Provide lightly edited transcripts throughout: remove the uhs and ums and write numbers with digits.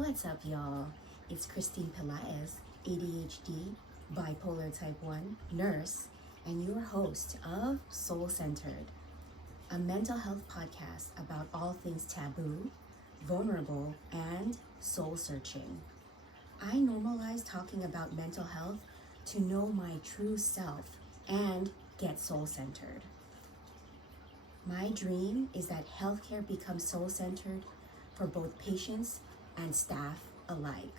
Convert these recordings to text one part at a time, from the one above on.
What's up, y'all? It's Christine Pelaez, ADHD, bipolar type 1, nurse, and your host of Soul Centered, a mental health podcast about all things taboo, vulnerable, and soul searching. I normalize talking about mental health to know my true self and get soul centered. My dream is that healthcare becomes soul centered for both patients and staff alike.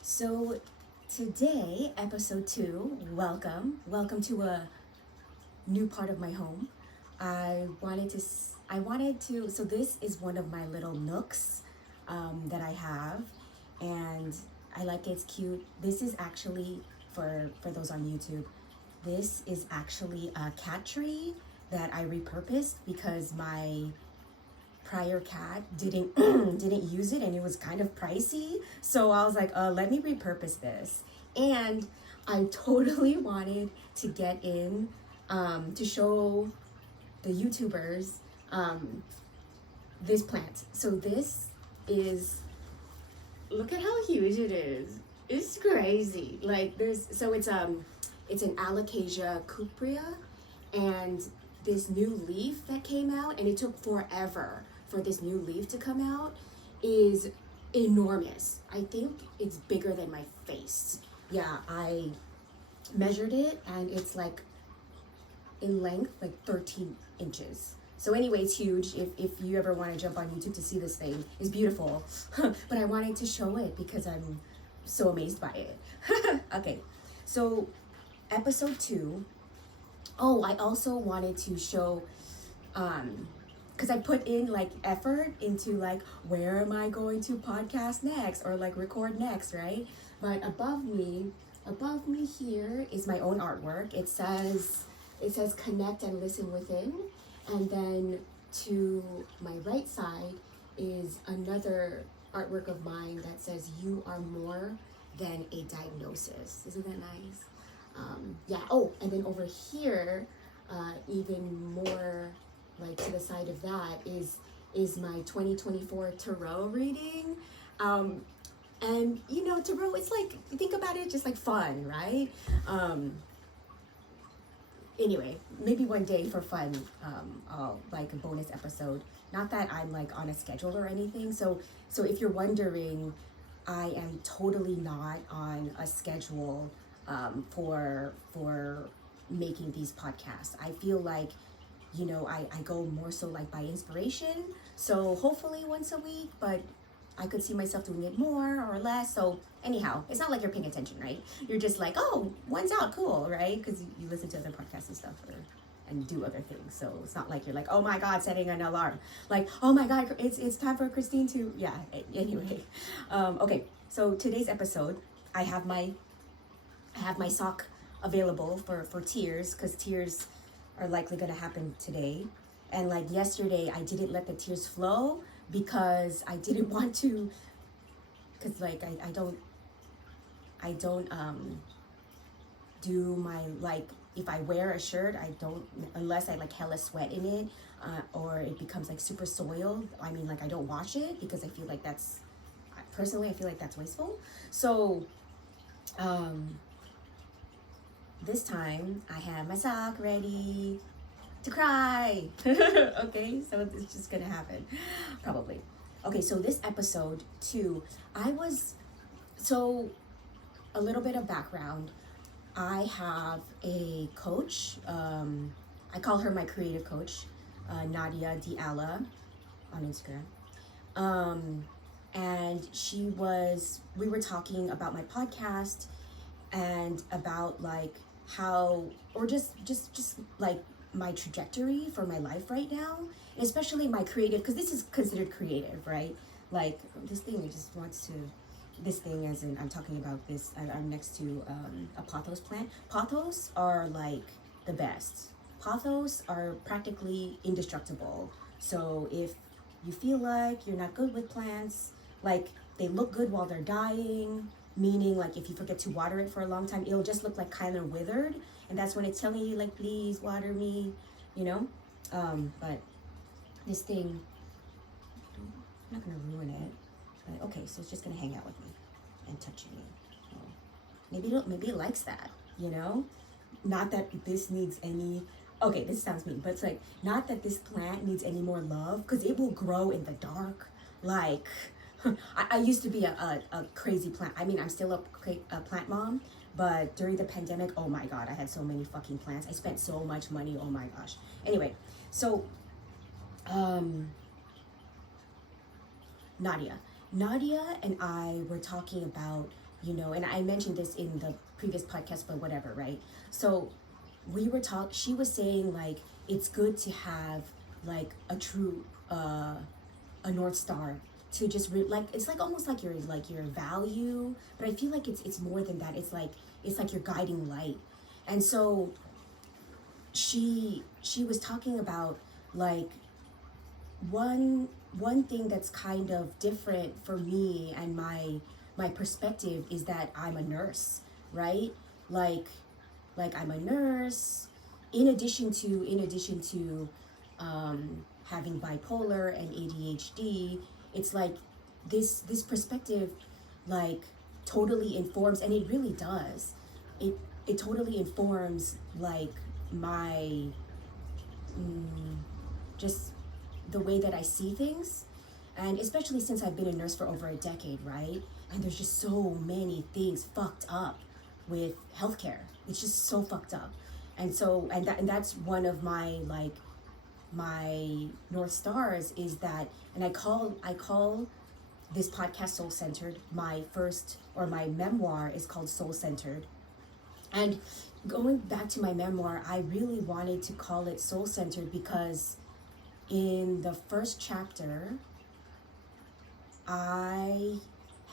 So today, episode 2, welcome to a new part of my home. I wanted to, so this is one of my little nooks that I have, and I like it, it's cute. This is actually, for those on YouTube, this is actually a cat tree that I repurposed because my prior cat didn't didn't use it and it was kind of pricey. So I was like, let me repurpose this. And I totally wanted to get in to show the YouTubers this plant. So this is, look at how huge it is. It's crazy. Like it's an Alocasia cuprea, and this new leaf that came out, and it took forever for this new leaf to come out, is enormous. I think it's bigger than my face. Yeah, I measured it and it's like in length like 13 inches. So anyway, it's huge. If you ever want to jump on YouTube to see this thing, it's beautiful. But I wanted to show it because I'm so amazed by it. Okay, so episode 2. Oh, I also wanted to show, because I put in like effort into like, where am I going to podcast next or like record next, right? But above me here is my own artwork. It says connect and listen within. And then to my right side is another artwork of mine that says you are more than a diagnosis. Isn't that nice? Yeah. Oh, and then over here, even more like to the side of that is my 2024 tarot reading. And you know, tarot, it's like, think about it, just like fun, right? Anyway, maybe one day for fun, I'll like a bonus episode. Not that I'm like on a schedule or anything. So if you're wondering, I am totally not on a schedule for making these podcasts. I feel like, you know, I go more so like by inspiration. So hopefully once a week, but I could see myself doing it more or less. So anyhow, it's not like you're paying attention, right? You're just like, oh, one's out, cool, right? Because you listen to other podcasts and stuff and do other things. So it's not like you're like, oh my God, setting an alarm. Like, oh my God, it's time for Christine to, yeah, anyway. Okay, so today's episode, I have my sock available for tears, because tears are likely going to happen today. And like yesterday, I didn't let the tears flow because I didn't want to, because like I don't do my, like, if I wear a shirt, I don't, unless I like hella sweat in it, or it becomes like super soiled. I mean, like, I don't wash it because I feel like that's, personally, I feel like that's wasteful. So this time I have my sock ready to cry. Okay, so it's just gonna happen, probably. Okay, so this episode 2, so a little bit of background. I have a coach, I call her my creative coach, Nadia Diala on Instagram. And we were talking about my podcast and about like how, or just like my trajectory for my life right now, especially my creative, because this is considered creative, right? Like this thing, this thing as in, I'm talking about this, I'm next to a pothos plant. Pothos are like the best. Pothos are practically indestructible. So if you feel like you're not good with plants, like they look good while they're dying, meaning like if you forget to water it for a long time, it'll just look like kind of withered, and that's when it's telling you like, please water me, you know. But this thing, I'm not gonna ruin it. Like, okay, so it's just gonna hang out with me and touching me. Maybe it likes that, you know? Not that this needs any, okay, this sounds mean, but it's like, not that this plant needs any more love, because it will grow in the dark. Like, I used to be a crazy plant. I mean, I'm still a plant mom, but during the pandemic, oh my God, I had so many fucking plants. I spent so much money, oh my gosh. Anyway, so, Nadia and I were talking about, you know, and I mentioned this in the previous podcast, but whatever, right? So she was saying like, it's good to have like a true, a North Star to just like, it's like almost like your value, but I feel like it's more than that. It's like your guiding light. And so she was talking about like one thing that's kind of different for me and my perspective is that I'm a nurse, right? Like I'm a nurse in addition to having bipolar and ADHD. It's like this perspective like totally informs, and it really does. It totally informs like my just the way that I see things. And especially since I've been a nurse for over a decade, right? And there's just so many things fucked up with healthcare. It's just so fucked up. And so, and that's one of my like my North Stars is that, and I call this podcast Soul Centered. My memoir is called Soul Centered. And going back to my memoir, I really wanted to call it Soul Centered because in the first chapter, I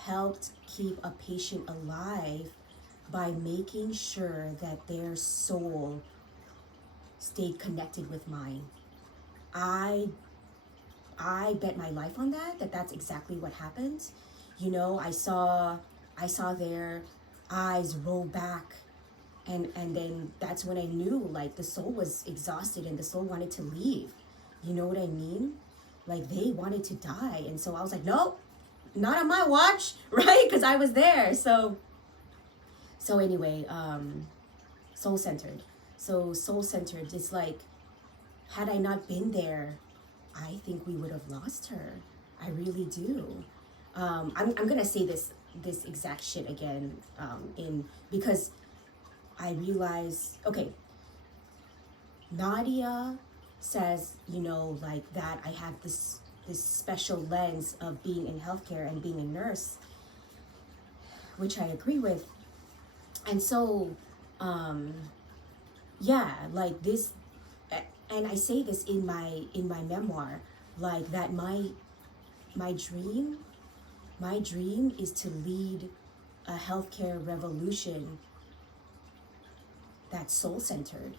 helped keep a patient alive by making sure that their soul stayed connected with mine. I bet my life on that's exactly what happened. You know, I saw their eyes roll back, and then that's when I knew like the soul was exhausted and the soul wanted to leave. You know what I mean? Like they wanted to die. And so I was like, nope, not on my watch, right? Because I was there. So anyway, Soul Centered. So Soul Centered is like, had I not been there, I think we would have lost her. I really do. I'm gonna say this exact shit again because I realize, okay, Nadia says, you know, like that I have this special lens of being in healthcare and being a nurse, which I agree with. And so, yeah, like this, and I say this in my memoir, like that my dream is to lead a healthcare revolution that's soul-centered,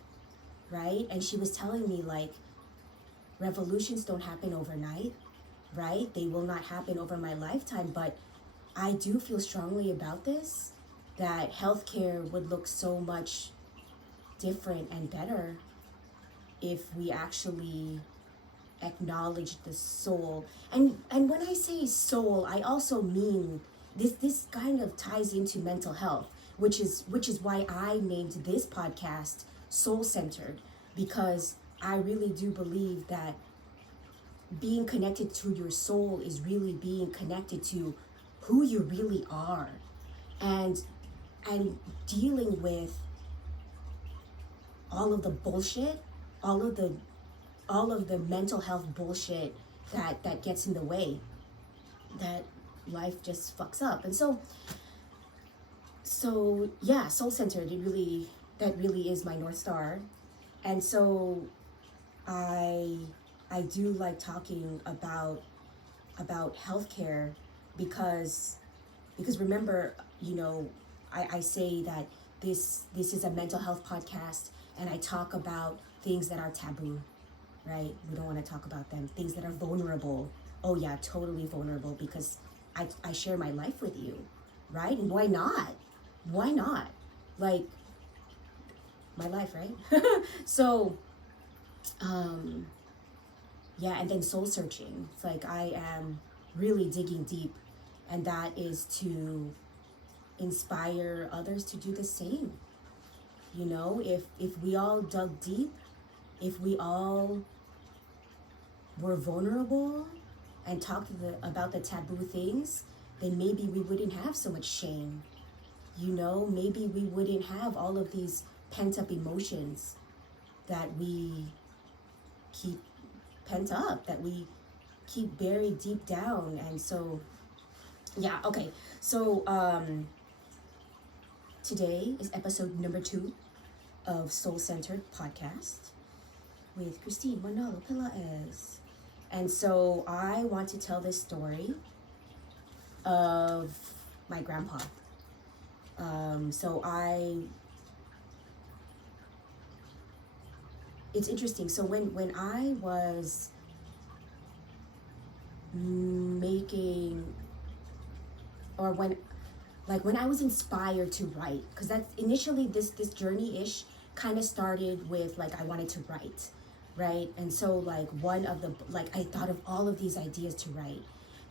right? And she was telling me like, revolutions don't happen overnight, right? They will not happen over my lifetime, but I do feel strongly about this, that healthcare would look so much different and better if we actually acknowledge the soul. And when I say soul, I also mean this kind of ties into mental health, which is why I named this podcast Soul Centered, because I really do believe that being connected to your soul is really being connected to who you really are, and dealing with all of the bullshit, all of the mental health bullshit that gets in the way, that life just fucks up. And so yeah, soul centered, that really is my North Star. And so I do like talking about healthcare because remember, you know, I say that this is a mental health podcast, and I talk about things that are taboo, right? We don't want to talk about them. Things that are vulnerable. Oh yeah, totally vulnerable, because I share my life with you, right? And why not? Why not? Like, my life, right? So, yeah, and then soul searching. It's like I am really digging deep and that is to inspire others to do the same. You know, if we all dug deep, if we all were vulnerable and talked about the taboo things, then maybe we wouldn't have so much shame. You know, maybe we wouldn't have all of these pent up emotions that we keep pent up, that we keep buried deep down. And so, yeah, okay. So, today is episode number 2 of Soul Centered Podcast with Christine Manalo Pelaez. And so I want to tell this story of my grandpa. It's interesting. So when I was making, or when I was inspired to write, because that's initially this journey-ish kind of started with like I wanted to write, right? And so like one of the, like I thought of all of these ideas to write.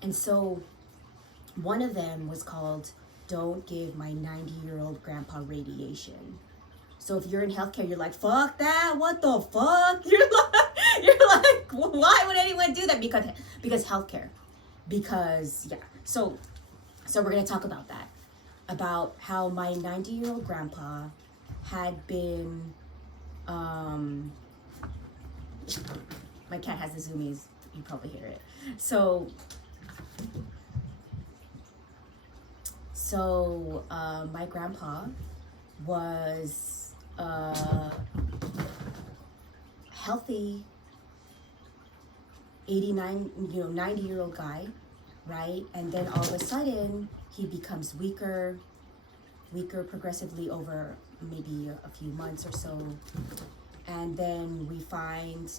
And so one of them was called Don't Give My 90-Year-Old Grandpa Radiation. So if you're in healthcare, you're like, fuck that, what the fuck? You're like, why would anyone do that? Because healthcare. Because, yeah. So we're going to talk about that. About how my 90-year-old grandpa had been, my cat has the zoomies, you probably hear it. So my grandpa was a healthy 90-year-old guy, right? And then all of a sudden he becomes weaker progressively over maybe a few months or so. And then we find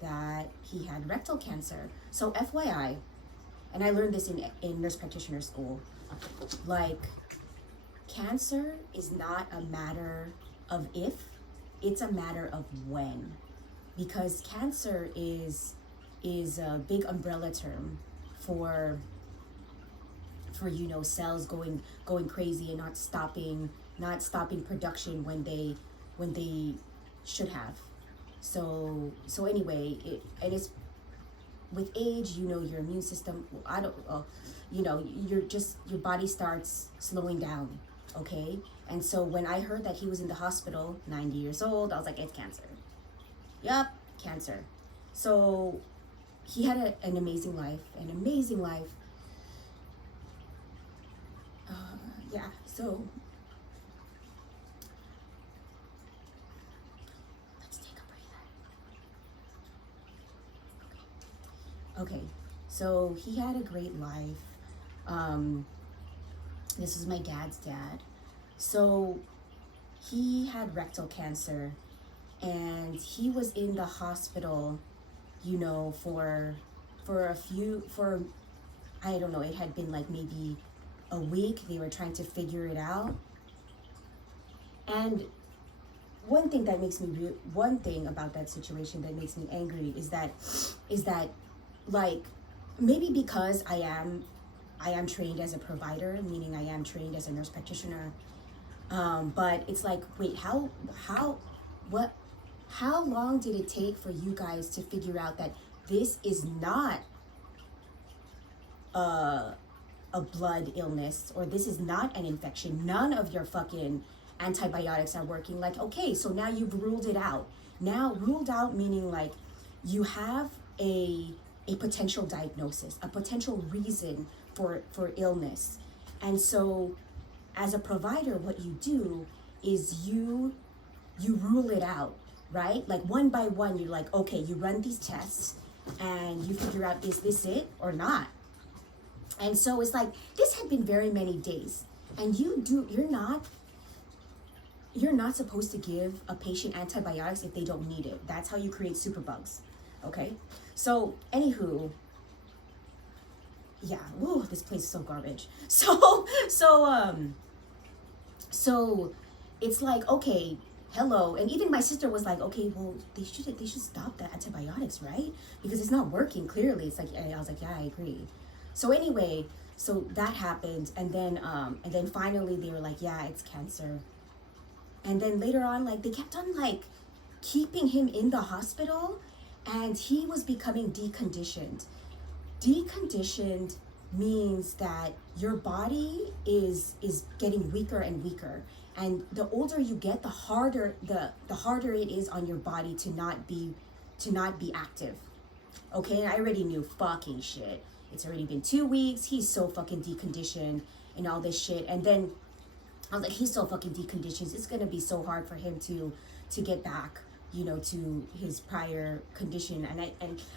that he had rectal cancer. So FYI, and I learned this in nurse practitioner school, like cancer is not a matter of if, it's a matter of when. Because cancer is a big umbrella term for cells going crazy and not stopping production when they should have. So anyway, it's with age, your immune system, your body starts slowing down, okay? And so when I heard that he was in the hospital, 90 years old, I was like, it's cancer. Yup, cancer. So he had an amazing life. Yeah, so let's take a breather. Okay, so he had a great life. This is my dad's dad. So he had rectal cancer, and he was in the hospital, for I don't know, it had been like maybe a week. They were trying to figure it out. And one thing about that situation that makes me angry is that like, maybe because I am trained as a provider, meaning I am trained as a nurse practitioner, but it's like, wait, how long did it take for you guys to figure out that this is not a blood illness, or this is not an infection? None of your fucking antibiotics are working. Like, okay, so now you've ruled it out. Now, ruled out meaning like you have a potential diagnosis, a potential reason for illness. And so as a provider, what you do is you rule it out, right? Like one by one, you're like, okay, you run these tests and you figure out, is this it or not? And so it's like, this had been very many days, and you're not supposed to give a patient antibiotics if they don't need it. That's how you create superbugs. Okay? So anywho, yeah, whoa, this place is so garbage. So it's like, okay, hello. And even my sister was like, okay, well, they should stop the antibiotics, right? Because it's not working, clearly. It's like, I was like, yeah, I agree. So anyway, so that happened, and then finally they were like, yeah, it's cancer. And then later on, like, they kept on like keeping him in the hospital, and he was becoming deconditioned. Deconditioned means that your body is getting weaker and weaker, and the older you get, the harder it is on your body to not be active. Okay, and I already knew, fucking shit, it's already been 2 weeks, he's so fucking deconditioned and all this shit. And then I was like, he's so fucking deconditioned, it's gonna be so hard for him to get back, you know, to his prior condition. And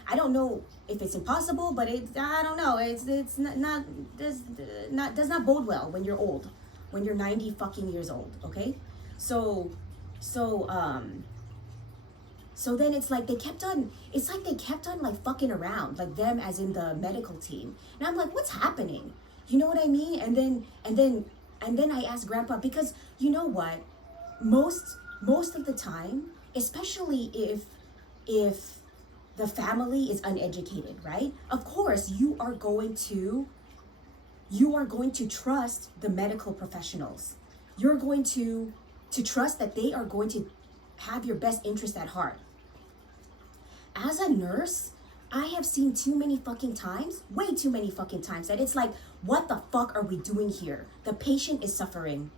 I don't know if it's impossible, but I don't know, it's does not bode well when you're old, when you're 90 fucking years old. Okay, so then it's like they kept on like fucking around, like them as in the medical team. And I'm like, what's happening? You know what I mean? And then I asked Grandpa, because you know what? Most of the time, especially if the family is uneducated, right? Of course, you are going to trust the medical professionals. You're going to trust that they are going to have your best interest at heart. As a nurse, I have seen too many fucking times, way too many fucking times, that it's like, what the fuck are we doing here? The patient is suffering.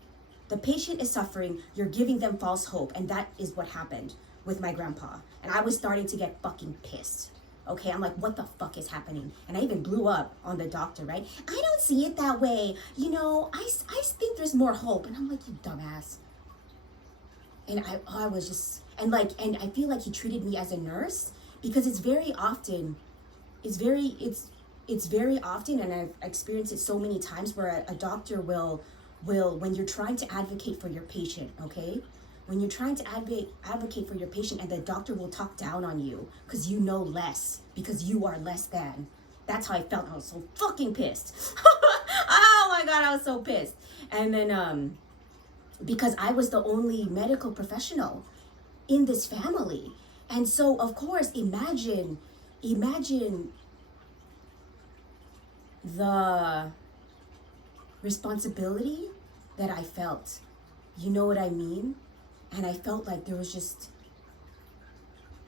The patient is suffering. You're giving them false hope. And that is what happened with my grandpa. And I was starting to get fucking pissed. Okay, I'm like, what the fuck is happening? And I even blew up on the doctor, right? I don't see it that way. You know, I think there's more hope. And I'm like, you dumbass. And I was just, and I feel like he treated me as a nurse, because it's very often, and I've experienced it so many times, where a doctor will, when you're trying to advocate for your patient, okay? When you're trying to advocate for your patient, and the doctor will talk down on you because you know less, because you are less than. That's how I felt. I was so fucking pissed. Oh my God, I was so pissed. And then, because I was the only medical professional in this family. And so, of course, imagine the responsibility that I felt. You know what I mean? And I felt like there was just,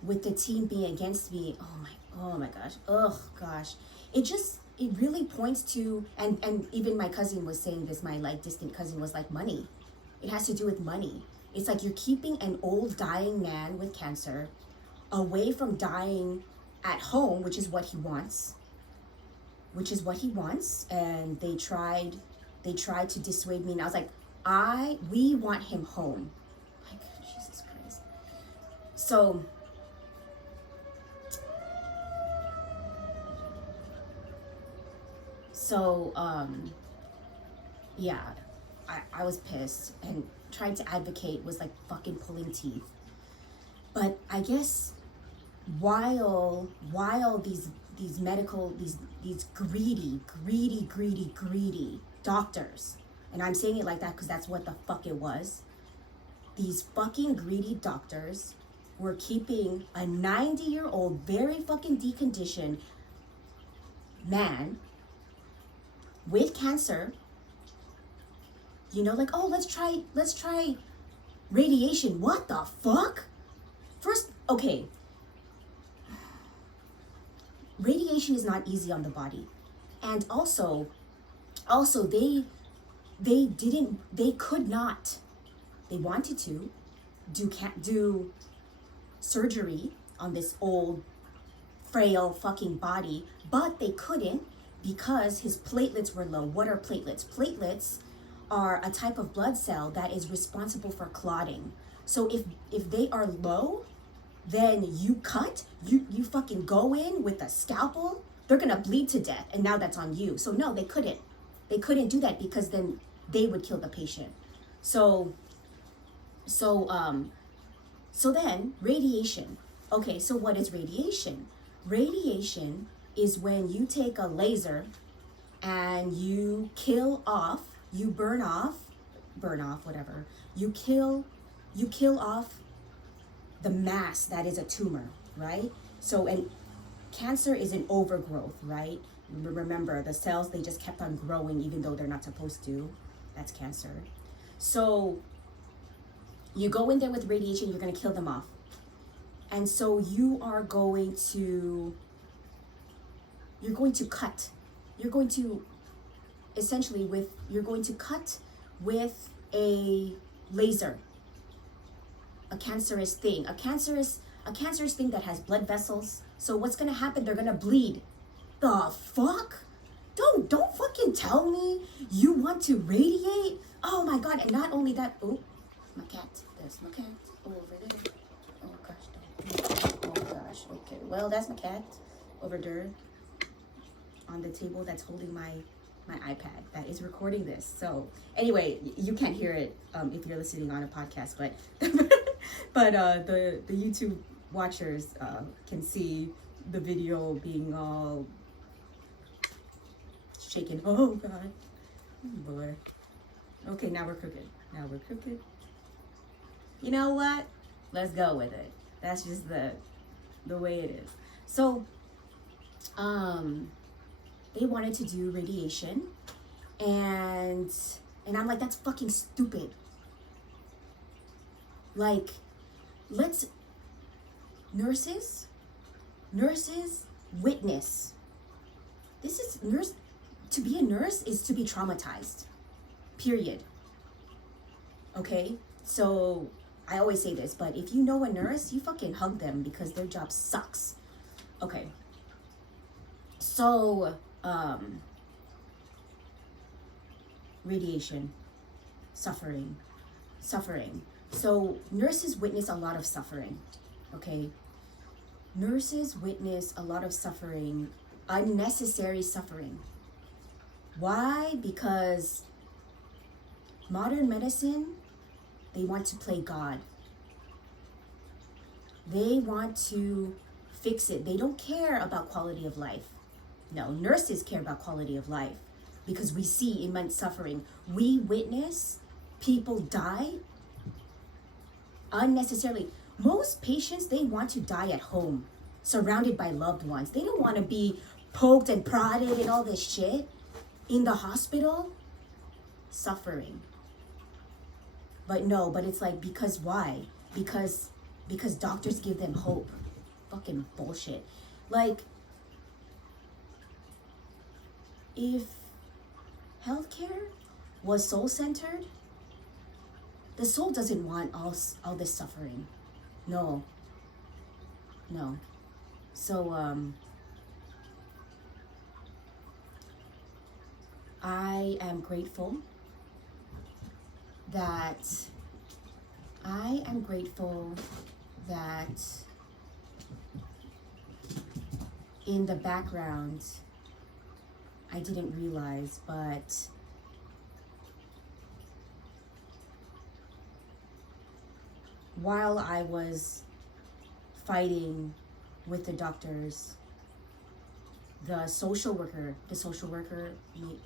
with the team being against me, oh my gosh, it really points to, and even my cousin was saying this, my like distant cousin was like, money. It has to do with money. It's like you're keeping an old dying man with cancer away from dying at home, which is what he wants. And they tried to dissuade me, and I was like, we want him home. Like, Jesus Christ. So yeah, I was pissed, and trying to advocate was like fucking pulling teeth. But I guess while these greedy doctors, and I'm saying it like that because that's what the fuck it was, these fucking greedy doctors were keeping a 90-year-old, very fucking deconditioned man with cancer, you know, like, oh, let's try radiation. What the fuck? First, okay, radiation is not easy on the body. And also they wanted to do surgery on this old, frail fucking body, but they couldn't because his platelets were low. What are platelets? Platelets are a type of blood cell that is responsible for clotting. So if they are low, then you fucking go in with a scalpel, they're gonna bleed to death, and now that's on you. So no, they couldn't do that, because then they would kill the patient. So then radiation. Okay, so what is radiation? Radiation is when you take a laser and you burn off, whatever. You kill off the mass that is a tumor, right? So, and cancer is an overgrowth, right? Remember, the cells, they just kept on growing even though they're not supposed to. That's cancer. So you go in there with radiation, you're going to kill them off. And so you're going to cut. You're going to cut with a laser. A cancerous thing that has blood vessels. So what's going to happen? They're going to bleed. The fuck? Don't fucking tell me you want to radiate. Oh my God. And not only that, oh, my cat. There's my cat over there. Oh gosh. Oh gosh. Okay. Well, that's my cat over there on the table that's holding my iPad that is recording this. So anyway, you can't hear it if you're listening on a podcast, but but the YouTube watchers can see the video being all shaken. Oh God, oh boy. Okay, now we're crooked. You know what? Let's go with it. That's just the way it is. So, they wanted to do radiation, and I'm like, that's fucking stupid. Like, nurses witness. To be a nurse is to be traumatized, period. Okay, so I always say this, but if you know a nurse, you fucking hug them because their job sucks. Okay, so radiation, suffering. So nurses witness a lot of suffering, okay? Nurses witness a lot of suffering, unnecessary suffering. Why? Because modern medicine, they want to play God. They want to fix it. They don't care about quality of life. No, nurses care about quality of life because we see immense suffering. We witness people die unnecessarily. Most patients, they want to die at home, surrounded by loved ones. They don't want to be poked and prodded and all this shit in the hospital. Suffering. But it's like, because why? Because doctors give them hope. Fucking bullshit. Like, if healthcare was soul-centered, the soul doesn't want all this suffering. No. So, I am grateful that in the background, I didn't realize, but while I was fighting with the doctors, the social worker,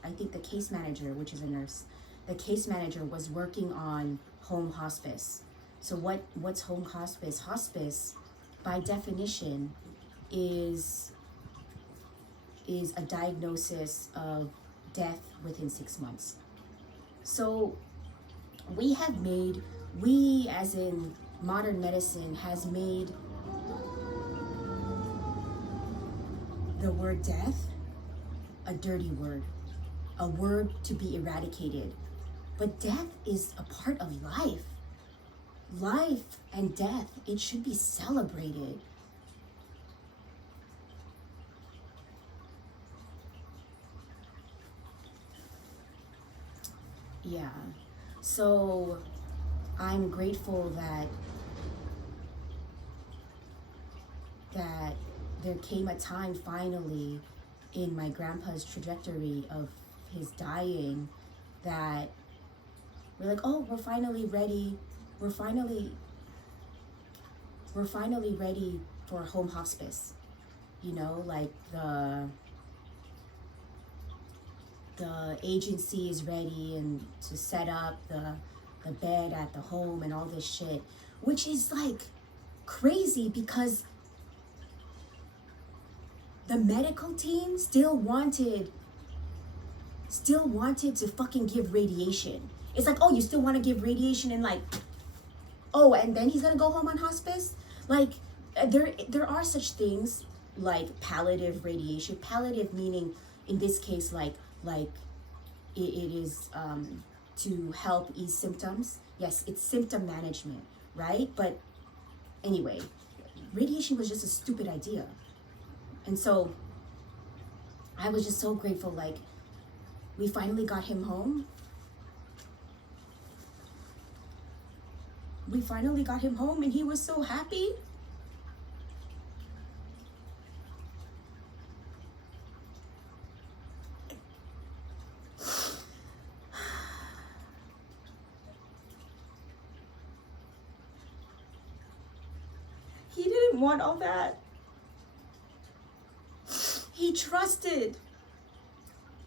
I think the case manager, which is a nurse, the case manager was working on home hospice. So what's home hospice? Hospice, by definition, is a diagnosis of death within 6 months. So we as in modern medicine, has made the word death a dirty word, a word to be eradicated. But death is a part of life. Life and death, it should be celebrated. Yeah, so I'm grateful that there came a time finally in my grandpa's trajectory of his dying that we're like, oh, we're finally ready for home hospice. You know, like the agency is ready and to set up the bed at the home and all this shit, which is like crazy because the medical team still wanted to fucking give radiation. It's like, oh, you still want to give radiation, and like, oh, and then he's gonna go home on hospice? Like, there are such things like palliative radiation. Palliative meaning, in this case, like it is to help ease symptoms. Yes, it's symptom management, right? But anyway, radiation was just a stupid idea. And so I was just so grateful, like, we finally got him home. We finally got him home, and he was so happy. He didn't want all that. He trusted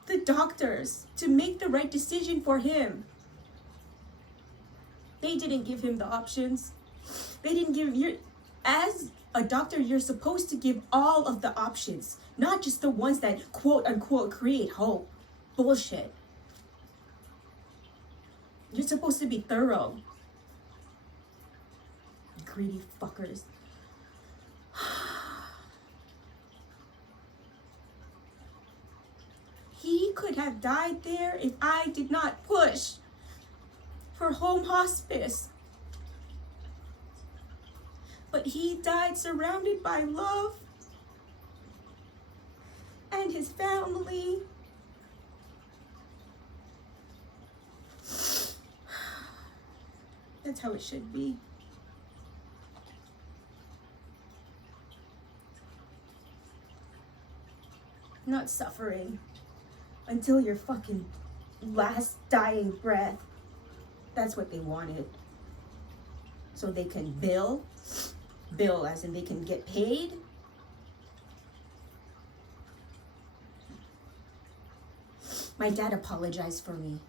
the doctors to make the right decision for him. They didn't give him the options. They didn't give you, as a doctor, you're supposed to give all of the options, not just the ones that quote unquote create hope. Bullshit. You're supposed to be thorough. Greedy fuckers. He could have died there if I did not push for home hospice. But he died surrounded by love and his family. That's how it should be. Not suffering until your fucking last dying breath. That's what they wanted. So they can bill as in they can get paid. My dad apologized for me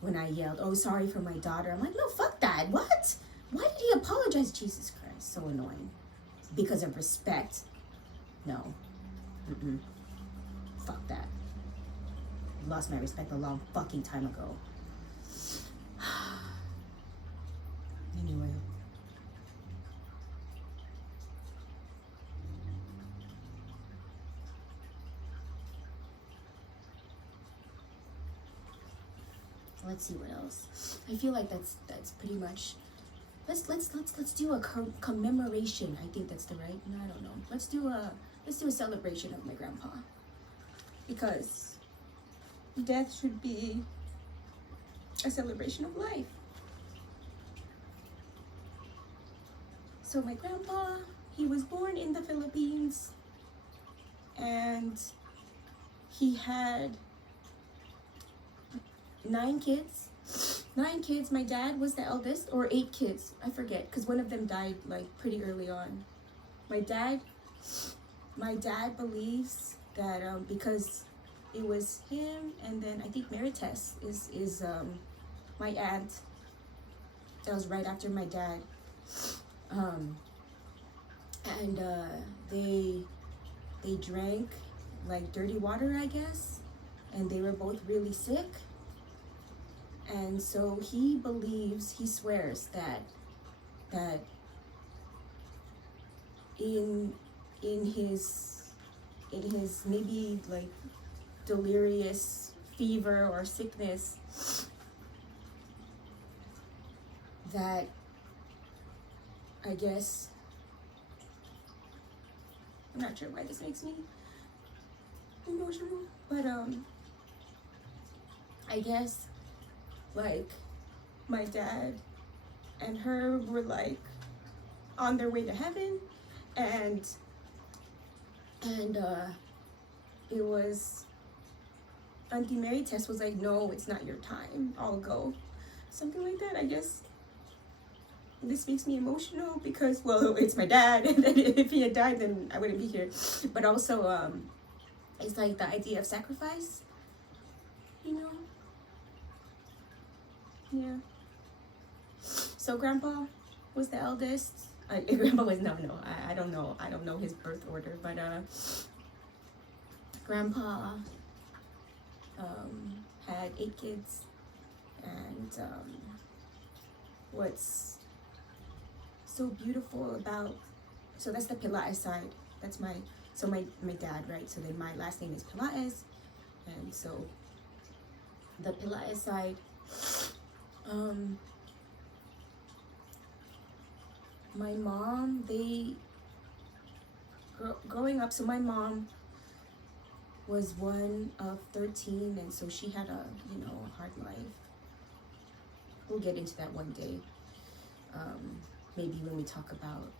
when I yelled, "Oh, sorry for my daughter." I'm like, no, fuck that. What? Why did he apologize? Jesus Christ, so annoying. Because of respect. No. Fuck that. I lost my respect a long fucking time ago. Anyway. Let's see what else. I feel like that's pretty much. Let's do a commemoration. I think that's the right. No, I don't know. Let's do a celebration of my grandpa, because death should be a celebration of life. So my grandpa, he was born in the Philippines, and he had 9 kids. 9 kids. My dad was the eldest, or 8 kids. I forget, because one of them died like pretty early on. My dad believes that because it was him, and then I think Marites is my aunt. That was right after my dad. And they drank like dirty water, I guess, and they were both really sick. And so he swears that in his maybe like delirious fever or sickness, that I guess, I'm not sure why this makes me emotional, but I guess like my dad and her were like on their way to heaven, and it was Auntie Marites was like, no, it's not your time, I'll go, something like that. I guess this makes me emotional because, well, it's my dad, and if he had died, then I wouldn't be here. But also it's like the idea of sacrifice, you know. Yeah. So grandpa was the eldest. Grandpa was no. I don't know. I don't know his birth order, but Grandpa had 8 kids, and what's so beautiful about, so that's the Pilates side. That's my dad, right? So then my last name is Pilates, and so the Pilates side, my mom, growing up, so my mom was one of 13, and so she had a hard life. We'll get into that one day, maybe when we talk about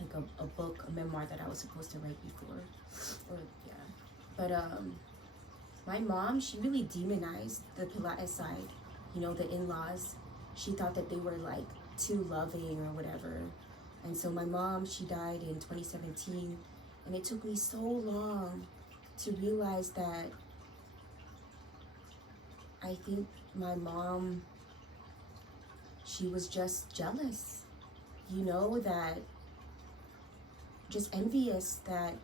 like a book, a memoir that I was supposed to write before, but my mom, she really demonized the Pilates side, the in-laws. She thought that they were like too loving or whatever. And so my mom, she died in 2017, and it took me so long to realize that I think my mom, she was just jealous, that just envious that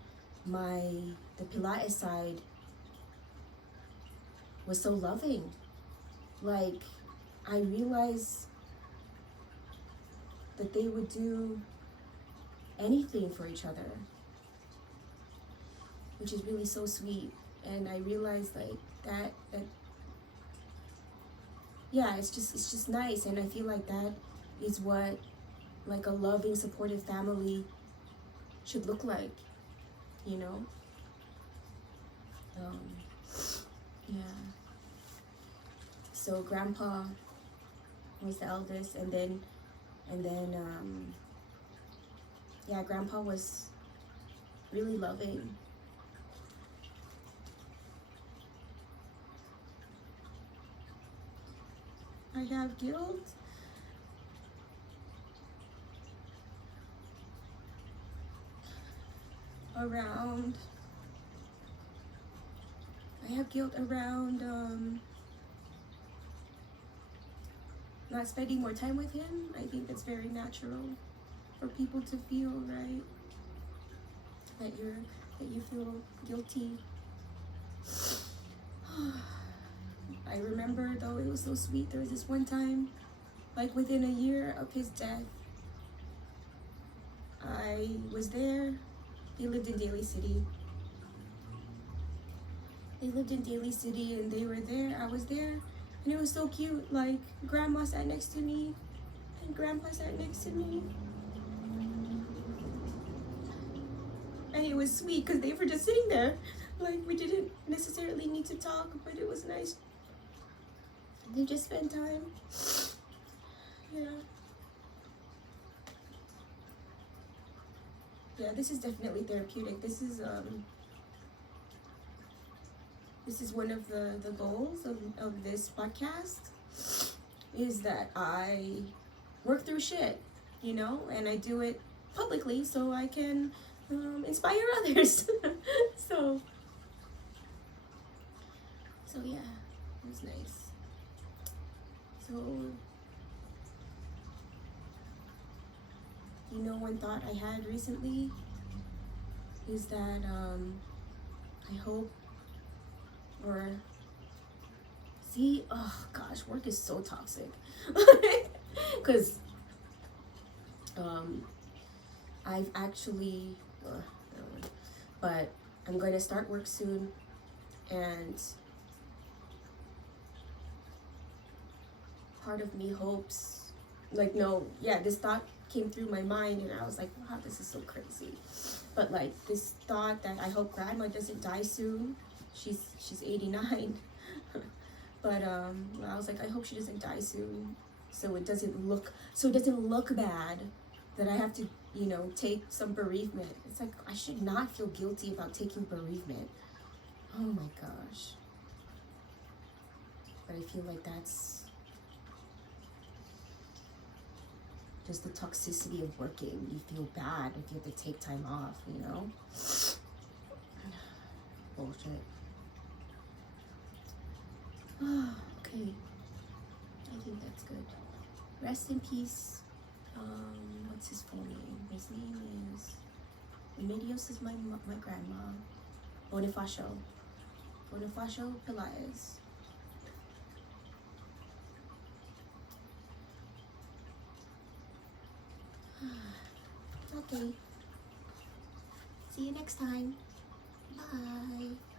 the Pilates side was so loving. Like, I realized that they would do anything for each other, which is really so sweet. And I realized like that it's just nice. And I feel like that is what like a loving, supportive family should look like, So Grandpa was the eldest, and then Grandpa was really loving. I have guilt. Around not spending more time with him. I think that's very natural for people to feel, right? That you feel guilty. I remember though, it was so sweet. There was this one time, like within a year of his death, I was there. They lived in Daly City. And they were there. I was there, and it was so cute. Like, Grandma sat next to me, and Grandpa sat next to me. And it was sweet because they were just sitting there. Like, we didn't necessarily need to talk, but it was nice. They just spent time. Yeah, this is definitely therapeutic. This is one of the goals of this podcast, is that I work through shit, and I do it publicly so I can inspire others. so yeah, it was nice. So, one thought I had recently is that I hope, oh gosh, work is so toxic. Because I've actually, but I'm going to start work soon, and part of me hopes, this thought came through my mind, and I was like, wow, this is so crazy. But like, this thought that I hope Grandma doesn't die soon. She's 89. But I was like, I hope she doesn't die soon, so it doesn't look bad that I have to take some bereavement. It's like, I should not feel guilty about taking bereavement. Oh my gosh. But I feel like that's just the toxicity of working. You feel bad if you have to take time off, Bullshit. Okay. I think that's good. Rest in peace. What's his full name? His name is Remedios is my grandma. Bonifacio Pelaez. Okay. See you next time. Bye.